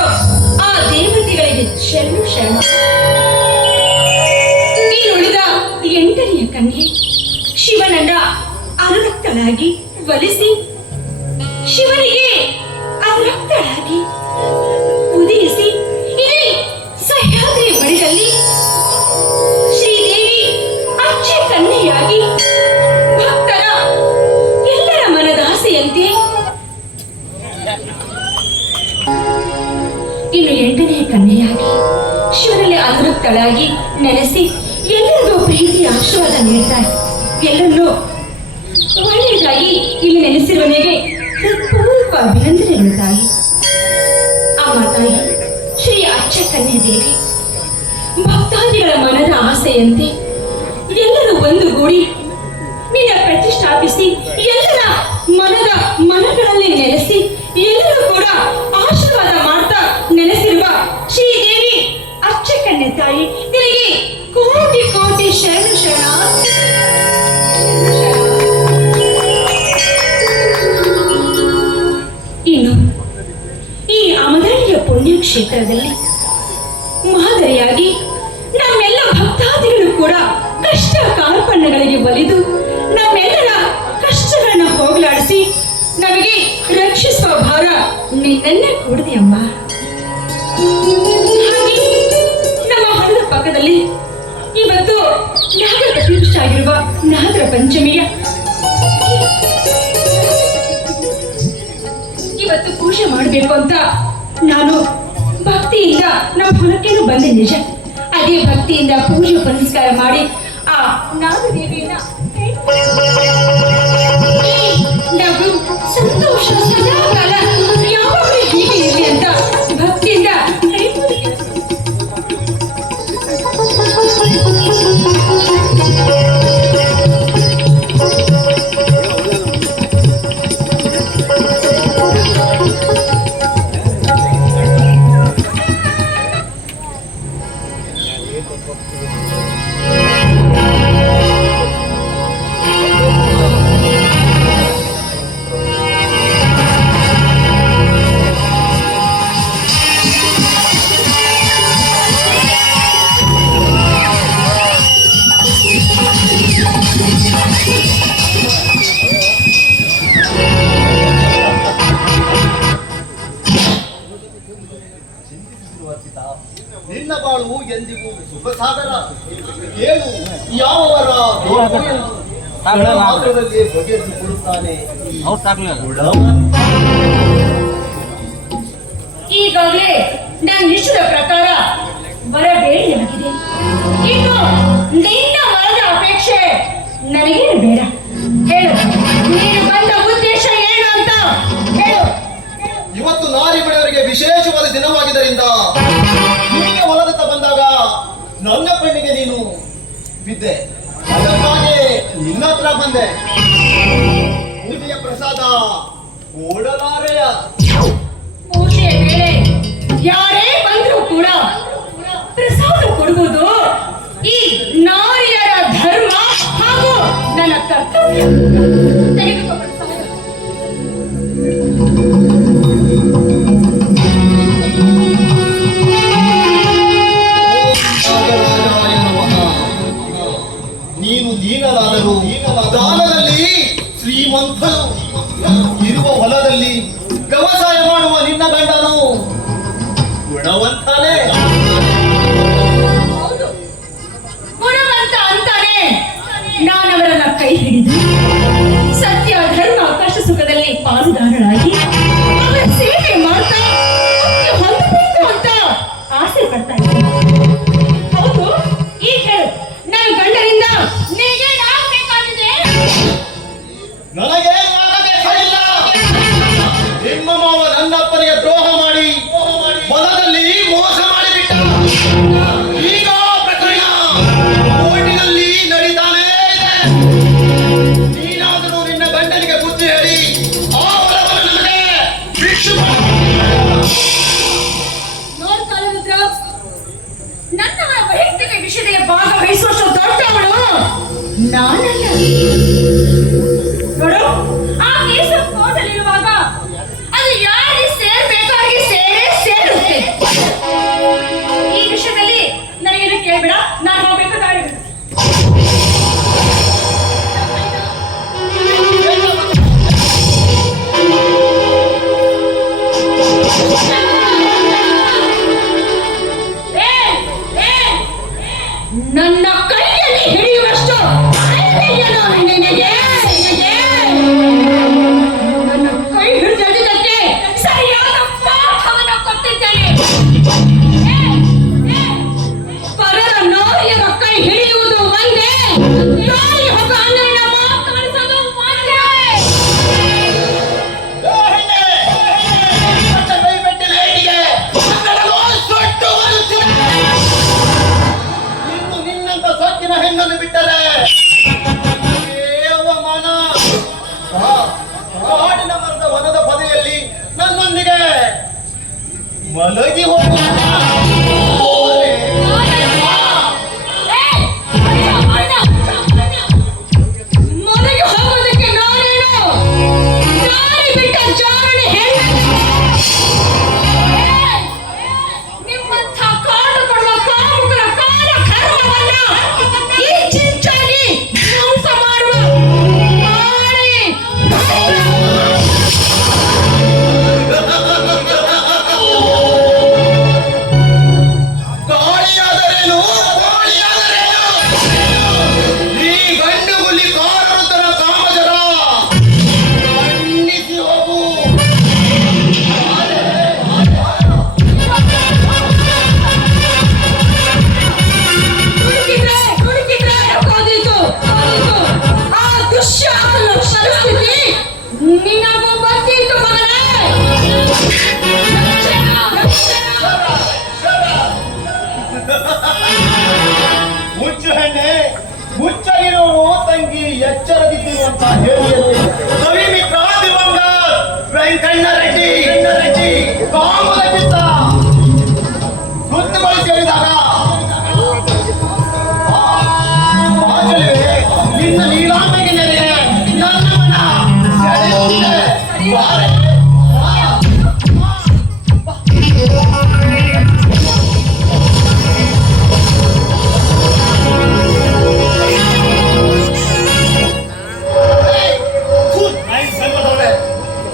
ಮಾಡಿದರೋ ಆ ದೇವತೆಗಳಿಗೆ ಶರಣು ಶರಣು. ನೀನುಳಿದ 8ನೆಯ ಕನ್ಯೆ ಶಿವನನ್ನ ಅನುರಕ್ತಳಾಗಿ ಒಲಿಸಿ ಶಿವನಿಗೆ ಅನುರಕ್ತಳಾಗಿ ಉದಯಿಸಿ ಇಲ್ಲಿ ಸಹ್ಯಾದ್ರಿ ಬಳಿಯಲ್ಲಿ ಶ್ರೀದೇವಿ ಅಚ್ಚೆ ಕನ್ಯೆಯಾಗಿ ಭಕ್ತರ ಎಲ್ಲರ ಮನದ ಆಸೆಯಂತೆ ಇನ್ನು 8ನೆಯ ಕನ್ಯೆಯಾಗಿ ಶಿವನಲ್ಲಿ ಅನುರಕ್ತಳಾಗಿ ನೆಲೆಸಿ ಎಲ್ಲರಿಗೂ ಪ್ರೀತಿಯ ಆಶೀರ್ವಾದ ನೀಡ್ತಾರೆ. ಎಲ್ಲರನ್ನೂ ಒಳ್ಳೆಯದಾಗಿ ಇಲ್ಲಿ ನೆಲೆಸಿರುವನಿಗೆ ಹೃತ್ಪೂರ್ವಕ ಅಭಿನಂದನೆಗಳು ತಾಯಿ. ಅಮ್ಮ ತಾಯಿ ಶ್ರೀ ಅಚ್ಚ ಕನ್ಯೆ ದೇವಿ ಭಕ್ತಾದಿಗಳ ಮನದ ಆಸೆಯಂತೆ ಎಲ್ಲರೂ ಒಂದುಗೂಡಿ ನಿನ್ನ ಪ್ರತಿಷ್ಠಾಪಿಸಿ ಎಲ್ಲರ ಮನಗಳಲ್ಲಿ ನೆಲೆಸಿ ಎಲ್ಲರೂ ಕೂಡ ಆಶೀರ್ವಾದ ಮಾಡ್ತಾ ನೆಲೆಸಿರುವ ಶ್ರೀದೇವಿ ಅಚ್ಚ ಕನ್ಯೆ ತಾಯಿ ನಿನಗೆ ಕೋಟಿ ಕೋಟಿ ಶರಣ ಶರಣ. ಇನ್ನು ಈ ಅಮದಳಿಯ ಪುಣ್ಯಕ್ಷೇತ್ರದಲ್ಲಿ ಮಾದರಿಯಾಗಿ ನಮ್ಮೆಲ್ಲ ಭಕ್ತಾದಿಗಳು ಕೂಡ ಕಷ್ಟ ಕಾರ್ಪಣ್ಯಗಳಿಗೆ ಒಲಿದು ನಮ್ಮೆಲ್ಲರ ಕಷ್ಟಗಳನ್ನ ಹೋಗಲಾಡಿಸಿ ನಮಗೆ ರಕ್ಷಿಸುವ ಭಾರ ನಿನ್ನನ್ನೇ ಕೂಡಿದೆ ಅಮ್ಮ. ಹಾಗೆ ನಮ್ಮ ಹೊಲದ ಪಕ್ಕದಲ್ಲಿ ಇವತ್ತು ನಾಗರ ಪ್ರತಿಷ್ಠೆ ಆಗಿರುವ ನಾಗರ ಪಂಚಮಿಯ ಇವತ್ತು ಪೂಜೆ ಮಾಡಬೇಕು ಅಂತ ನಾನು ಭಕ್ತಿಯಿಂದ ನಮ್ಮ ಹೊಲಕ್ಕೇನು ಬಂದೆ ನಿಜ. ಅದೇ ಭಕ್ತಿಯಿಂದ ಪೂಜೆ ಪುನಸ್ಕಾರ ಮಾಡಿ ಆ ನಾಗದೇವಿಯನ್ನ ನಾವು ಸಂತೋಷ ಸದಾಕಾಲ ಯಾವಾಗಲೂ ಹೀಗೆ ಇರಲಿ ಅಂತ ಭಕ್ತಿಯಿಂದ ನಿನ್ನ ಬಾಳು ಎಂದಿಗೂ ಸುಖ ಸಾಗರ. ಏನು ಯಾವವರ ಮಾತ್ರದಲ್ಲಿ ಬಗೆಹರಿಸಿಕೊಳ್ಳುತ್ತಾನೆ. ಈಗಾಗಲೇ ನಾನು ನಿಶ್ಚಿತ ಪ್ರಕಾರ ಬರಬೇಡಿಯಾಗಿದೆ. ಇನ್ನು ನಿನ್ನ ವರದ ಅಪೇಕ್ಷೆ ನನಗೇನು ಬೇಡ. ಹೇಳು, ನೀನು ಬಂದ ಉದ್ದೇಶ ಏನು ಅಂತ ಹೇಳು. ಇವತ್ತು ನಾರಿ ಬಡೆಯವರಿಗೆ ವಿಶೇಷವಾದ ದಿನವಾಗಿದ್ದರಿಂದ ನಿನಗೆ ಹೊಲದತ್ತ ಬಂದಾಗ ನನ್ನ ಕಣ್ಣಿಗೆ ನೀನು ಬಿದ್ದೆ. ಅದಕ್ಕಾಗಿ ನಿನ್ನ ಹತ್ರ ಬಂದೆ. ಪೂಜೆಯ ಪ್ರಸಾದ ಕೊಡಲಾರೆಯ. ಪೂಜೆಯ ವೇಳೆ ಯಾರೇ ಬಂದರೂ ಕೂಡ ಪ್ರಸಾದ ಕೊಡುವುದು ಈ ನಾರಿಯರ ಧರ್ಮ ಹಾಗೂ ನನ್ನ ಕರ್ತವ್ಯ. ತೆಗೆದುಕೋ ಪ್ರಸಾದ. ನೀನು ದೀನರಾದರು ದಾನದಲ್ಲಿ ಶ್ರೀಮಂತರು. ಇರುವ ಹೊಲದಲ್ಲಿ ವ್ಯವಸಾಯ ಮಾಡುವ ನಿನ್ನ ಗಂಡನು ಗುಣವಂತನೇ. ಹೌದು, ಗುಣವಂತ ಅಂತಾನೆ ನಾನವರನ್ನ ಕೈ ಹಿಡಿದು ಸತ್ಯ ಧರ್ಮ ಕಷ್ಟ ಸುಖದಲ್ಲಿ ಪಾಲುದಾರರಾಗಿ ಅವರ ಸೇವೆ ಮಾಡ್ತಾ ಹೊಂದಬೇಕು ಅಂತ ಆಸೆ ಪಡ್ತಾ ಇದ್ದೀನಿ. ಹೌದು, ಈಗ ಹೇಳು, ನನ್ನ ಗಂಡನಿಂದ ನಿನಗೇನಾಗಬೇಕಾಗಿದೆ? ನನಗೆ ಆಗಬೇಕಾಗಿಲ್ಲ. ನಿಮ್ಮ ಮಾವ ನನ್ನಪ್ಪನಿಗೆ ದ್ರೋಹ ಮಾಡಿ ಹೊಲದಲ್ಲಿ ಮೋಸ ಮಾಡಿಬಿಟ್ಟ. ಈಗ ಪ್ರಕರಣ ಕೋರ್ಟಿನಲ್ಲಿ ನಡೀತಾನೇ ಇದೆ. ನೀನಾದರೂ ನಿನ್ನ ಗಂಡನಿಗೆ ಬುದ್ಧಿ ಹೇಳಿ ಆ ಹೊಲವನ್ನು ನನಗೆ ಭಿಕ್ಷು ನೋಡ್ತಾಳುದ್ರ ನನ್ನ ವೈಯಕ್ತಿಕ ವಿಷಯದಲ್ಲಿ ಭಾಗವಹಿಸುವಷ್ಟು ದೊಡ್ಡವಳು ನಾನಲ್ಲ. ನೋಡು, ಆ ಕೇಸ ಕೋರ್ಟಲ್ಲಿರುವಾಗ ಅದು ಯಾರಿಗೆ ಸೇರ್ಬೇಕಾಗಿ ಸೇರೇ ಸೇರುತ್ತೆ. ಮಲಗಿ ಹೋಗುವ ಮನೆಗೆ ಹೋಗೋದಕ್ಕೆ ನಾನೇನು ದಾರಿ ಬಿಟ್ಟ ಜಾರನೆ ನಿಮ್ಮಂಥ ಕಾಡು ಕೊಡುವ ಕಾಮುಕರ ಕಾಲ ಕರ್ಮವನ್ನ ಹೆಚ್ಚೆಚ್ಚಾಗಿ ಧ್ವಂಸ ಮಾಡುವ ಮಾಡಿ ಗಾಳಿಯಾದರೇನು ಗಾಳಿಯಾದರೇನು ಈ ಗಂಡು ಹುಲಿ ಕಾರುತ್ತನ ಕಾಮಜರ ಖಂಡಿಸಿ ಹೋಗು ಹುಡುಕಿದ್ರೆ ಕಾದಿತು ಆ ದುಶ್ಯಾಸನ ಪರಿಸ್ಥಿತಿ ನಿನಗೂ ಬಂದಿತ್ತು ಮಗನೇ ಮುಚ್ಚು ಹೆಣ್ಣೆ ಮುಚ್ಚಾಗಿರೋನು ತಂಗಿ ಎಚ್ಚರದಿದ್ದೀರು ಅಂತ ಹೇಳಿಯಲ್ಲಿ ಕವಿ ಮಿತ್ರ ದಿವಂಗ ವೆಂಕಣ್ಣ ರೆಡ್ಡಿ ಕಾಮದ ಚಿತ್ತ ಸುತ್ತುಗಳು ಸೇರಿದಾಗ ನಿನ್ನ ನೀಲಾಂಬೆಗೆ ನೆರೆಗೆ ನನ್ನ ಮನ ಸೆಳೆಯುತ್ತಿದೆ. ಬಾರೆ.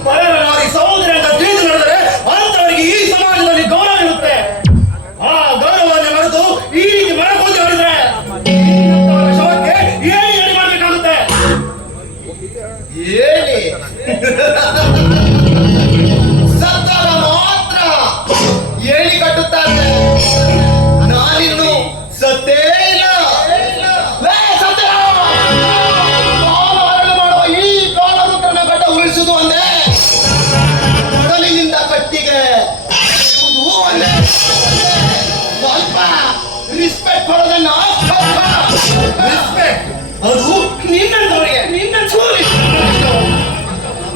ಪರನಾರಿ ಸಹೋದರಿ ಅಂತ ತಿಳಿದು ನಡೆದರೆ ಅಂತವರಿಗೆ ಈ ಸಮಾಜದಲ್ಲಿ ಗೌರವ ಇರುತ್ತೆ. ಆ ಗೌರವವನ್ನು ಮರೆತು ಈ ರೀತಿ ಮರಕೋತಿ ಮಾಡಿದ್ರೆ ಇಂಥವರ ಶವಕ್ಕೆ ಏಳಿ ಮಾಡಬೇಕಾಗುತ್ತೆ. ಏಳಿ ಸತ್ತಾಗ ಮಾತ್ರ ಏಳಿ ಕಟ್ಟುತ್ತಾರೆ. ನಾನಿನ್ನು ಸತ್ತೇ ಇಲ್ಲ. ಲೇ ಸತ್ಯ! ಕಾಲ ಹರಳು ಮಾಡುವ ಈ ಕಾಲರುದ್ರನ ಗಡ್ಡ ಉಳಿಸುವುದು ಒಂದೇ, ಮೊದಲಿನಿಂದ ಕಟ್ಟಿಗೆ ಎಳೆಯುವುದು ಒಂದೇ. ಸ್ವಲ್ಪ ರಿಸ್ಪೆಕ್ಟ್ ಕೊಡೋದನ್ನ ರೆಸ್ಪೆಕ್ಟ್ ಅದು ನಿನ್ನಂತವರಿಗೆ ನಿನ್ನ ಚೂರಿ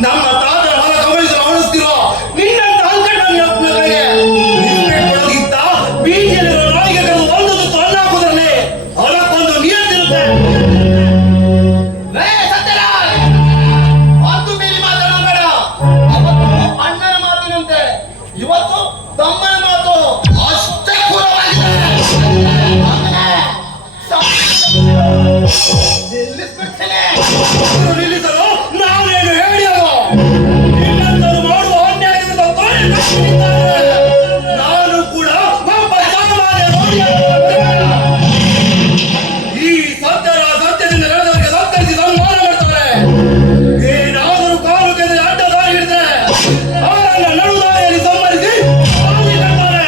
ನಮ್ಮ ತಾತರ ಹೊಲ ಗಮನಿಸಲು ಅವಳಿಸ್ತಿರೋ ನಿನ್ನಂತ ಅಲ್ಕಂಡ ಮಕ್ಕಳಿಗೆ ರಿಸ್ಪೆಕ್ಟ್ ಕೊಡೋದಕ್ಕಿಂತ ಬೀದಿಯಲ್ಲಿರೋ ನಾಯಿಗೆ ಕರೆದು ಒಂದು ತುತ್ತು ಅನ್ನ ಹಾಕೋದ್ರಲ್ಲಿ ಅದಕ್ಕೊಂದು ನಿಯತ್ತಿರುತ್ತೆ. ಸತ್ಯರಾಜ್ ಮಾತು ಮೀರಿ ಮಾತಾಡಬೇಡ. ಅವತ್ತು ಅಣ್ಣನ ಮಾತಿನಂತೆ ಇವತ್ತು ತಮ್ಮನ ಮಾತು ಅಷ್ಟೇ ಪೂರವಾಗಿದೆ. ನಿಲ್ಲಿಸ್ಬಿಡ್ತೇನೆ. ನಿಲ್ಲಿಸಲು ನಾವೇನು ಹೇಳಿಯೋ ನಿನ್ನಂತರು ಮಾಡುವ ಅನ್ಯಾಯದಿಂದ ತೊರೆಯುತ್ತಿದ್ದಾರೆ. ನಾನು ಕೂಡ ಒಬ್ಬ ಸಾಮಾನ್ಯ ರೋಗಿಯಾಗಿದ್ದೇನೆ. ಈ ಸತ್ಯದಿಂದ ನಡೆದವರಿಗೆ ಸತ್ತರಿಸಿ ಸನ್ಮಾನ ಮಾಡ್ತಾರೆ. ಏನಾದರೂ ಕಾಲು ಕೆದರಿ ಅಡ್ಡ ದಾರಿ ಹಿಡಿದ್ರೆ ಅವರನ್ನ ನಡುದಾರಿಯಲ್ಲಿ ಸಂಹರಿಸಿ ಬಾವಿ ಕಟ್ತಾರೆ.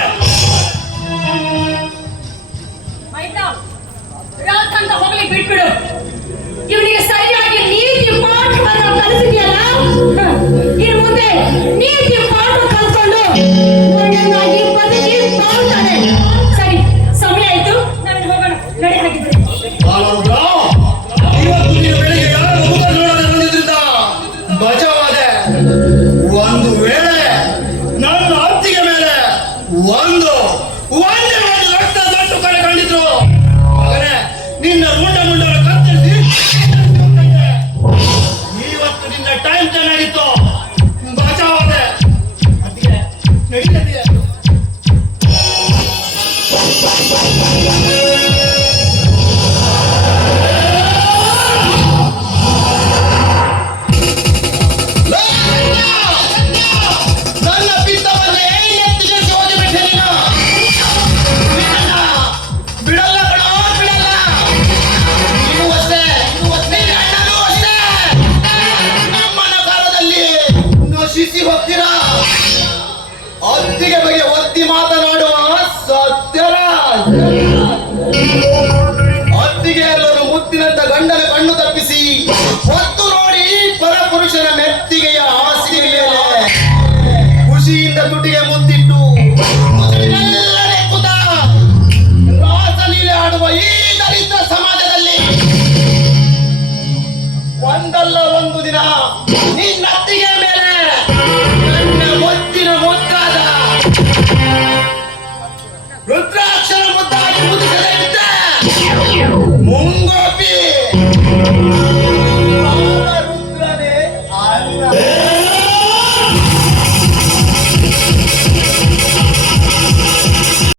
ಆಯ್ತಾ ರಾತಂತ ಹೋಗ್ಲಿ ಬಿಟ್ಬಿಡು. ಇವನಿಗೆ ಸರಿಯಾಗಿ ನೀತಿ ಪಾಠವನ್ನು ಕಲಿಸಿದ್ಯಲ್ಲ, ಇನ್ನು ಮುಂದೆ ನೀತಿ ಪಾಠ ಕಲ್ತ್ಕೊಂಡು ಒಳ್ಳೆಯದಾಗಿ ಬದುಕಿ ಬಾಳ್ತಾನೆ. ಸರಿ, ಸಮಯ ಆಯ್ತು, ನಾನು ಹೋಗೋಣ. ನಡೆ ಹಾಗಿದ್ರೆ. ಆನಂದ, ಇವತ್ತು ನೀನು ಬೆಳಿಗ್ಗೆ ಯಾರ ಮುಖ ನೋಡದೆ ಬಂದಿದ್ರಿಂದ ಬಚಾವಾದೆ. ಒಂದು ವೇಳೆ ನನ್ನ ಅತ್ತಿಗೆ ಮೇಲೆ ಒಂದೇ ಒಂದು ರಕ್ತ ಸಟ್ಟು ಕಡೆ ಕಂಡಿದ್ರು ಮಗನೇ ನಿನ್ನ ಮುಂಡ ಕತ್ತರಿಸಿ ಇವತ್ತು ನಿನ್ನ ಟೈಮ್ ಚೆನ್ನಾಗಿತ್ತು. ಬಚಾವಾದೆ. ಅತ್ತಿಗೆ ನಡೀತದೆ. ನನ್ನ ಪಿತ್ತವನ್ನೇ ಎತ್ತಿಗೆ ಹೋಗಿಬಿಟ್ಟೆ ನೀನು. ನಿನ್ನನ್ನ ಬಿಡಲ್ಲ ಕಣೋ, ಬಿಡಲ್ಲ. ನೀನು ಅಷ್ಟೇ, ನಿನ್ನ ಅಣ್ಣನೂ ಅಷ್ಟೇ. ನಮ್ಮನ ಕಾಲದಲ್ಲಿ ನಶಿಸಿ ಹೋಗ್ತೀರಾ. ಅತ್ತಿಗೆ ಬಗ್ಗೆ ಒತ್ತಿ ಮಾತನಾಡುವ ಸತ್ಯರಾಜ್. ಅತ್ತಿಗೆ ಎಲ್ಲರೂ ಮುತ್ತಿನಂತ ಗಂಡನ ಕಣ್ಣು ತಪ್ಪಿಸಿ ಹೊತ್ತು ನೋಡಿ ಪರಪುರುಷನ ಮೆತ್ತಿಗೆಯ ಹಾಸಿಗೆ ಮೇಲೆ ಖುಷಿಯಿಂದ ತುಟಿಗೆ ಮುತ್ತಿಟ್ಟು ಮುಸುಕಿನೆಲ್ಲರೆಕ್ಕುತ್ತಾ ರಾಸಲೀಲೆ ಆಡುವ ಈ ದರಿದ್ರ ಸಮಾಜದಲ್ಲಿ ಒಂದಲ್ಲ ಒಂದು ದಿನ ನಿನ್ನ ಅತ್ತಿಗೆ ಮೇಲೆ ನನ್ನ ಮುತ್ತಿನ ಮುತ್ತಾದ ಮುಂಗೋಪಿ